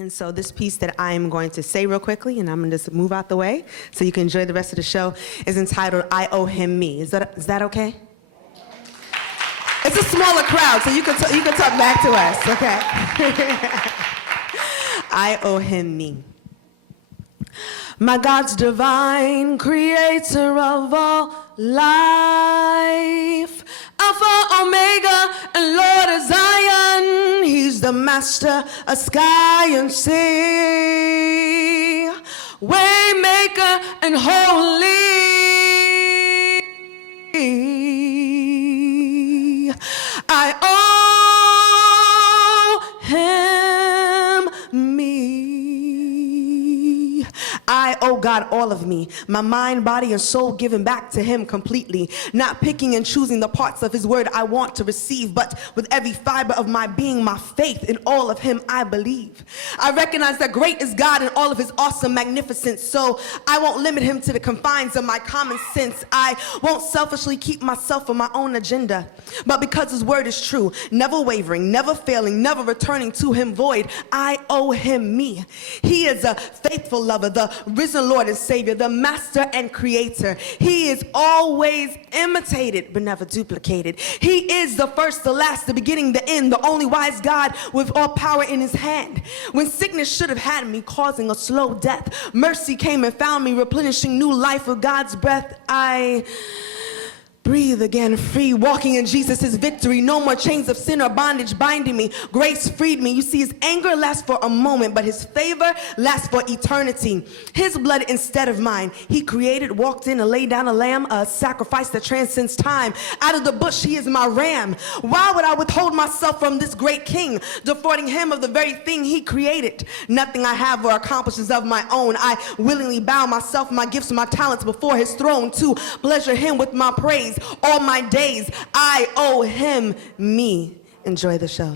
And so this piece that I am going to say real quickly, and I'm going to just move out the way so you can enjoy the rest of the show, is entitled, I Owe Him Me. Is that okay? It's a smaller crowd, so you can talk back to us, okay? I owe him me. My God's divine creator of all life, Alpha, Omega, and Lord of Zion. He's the master of sky and sea, Waymaker and holy. I owe him me. I owe God all of me, my mind, body, and soul given back to him completely, not picking and choosing the parts of his word I want to receive, but with every fiber of my being, my faith in all of him I believe. I recognize that great is God in all of his awesome magnificence, so I won't limit him to the confines of my common sense. I won't selfishly keep myself for my own agenda, but because his word is true, never wavering, never failing, never returning to him void, I owe him me. He is a faithful lover, the risen Lord and Savior, the master and creator. He is always imitated but never duplicated. He is the first, the last, the beginning, the end, the only wise God with all power in his hand. When sickness should have had me, causing a slow death, mercy came and found me, replenishing new life with God's breath. I breathe again, free, walking in Jesus' victory. No more chains of sin or bondage binding me. Grace freed me. You see, his anger lasts for a moment, but his favor lasts for eternity. His blood instead of mine. He created, walked in, and laid down a lamb, a sacrifice that transcends time. Out of the bush, he is my ram. Why would I withhold myself from this great king, defrauding him of the very thing he created? Nothing I have or accomplish is of my own. I willingly bow myself, my gifts, my talents before his throne to pleasure him with my praise. All my days, I owe him me. Enjoy the show.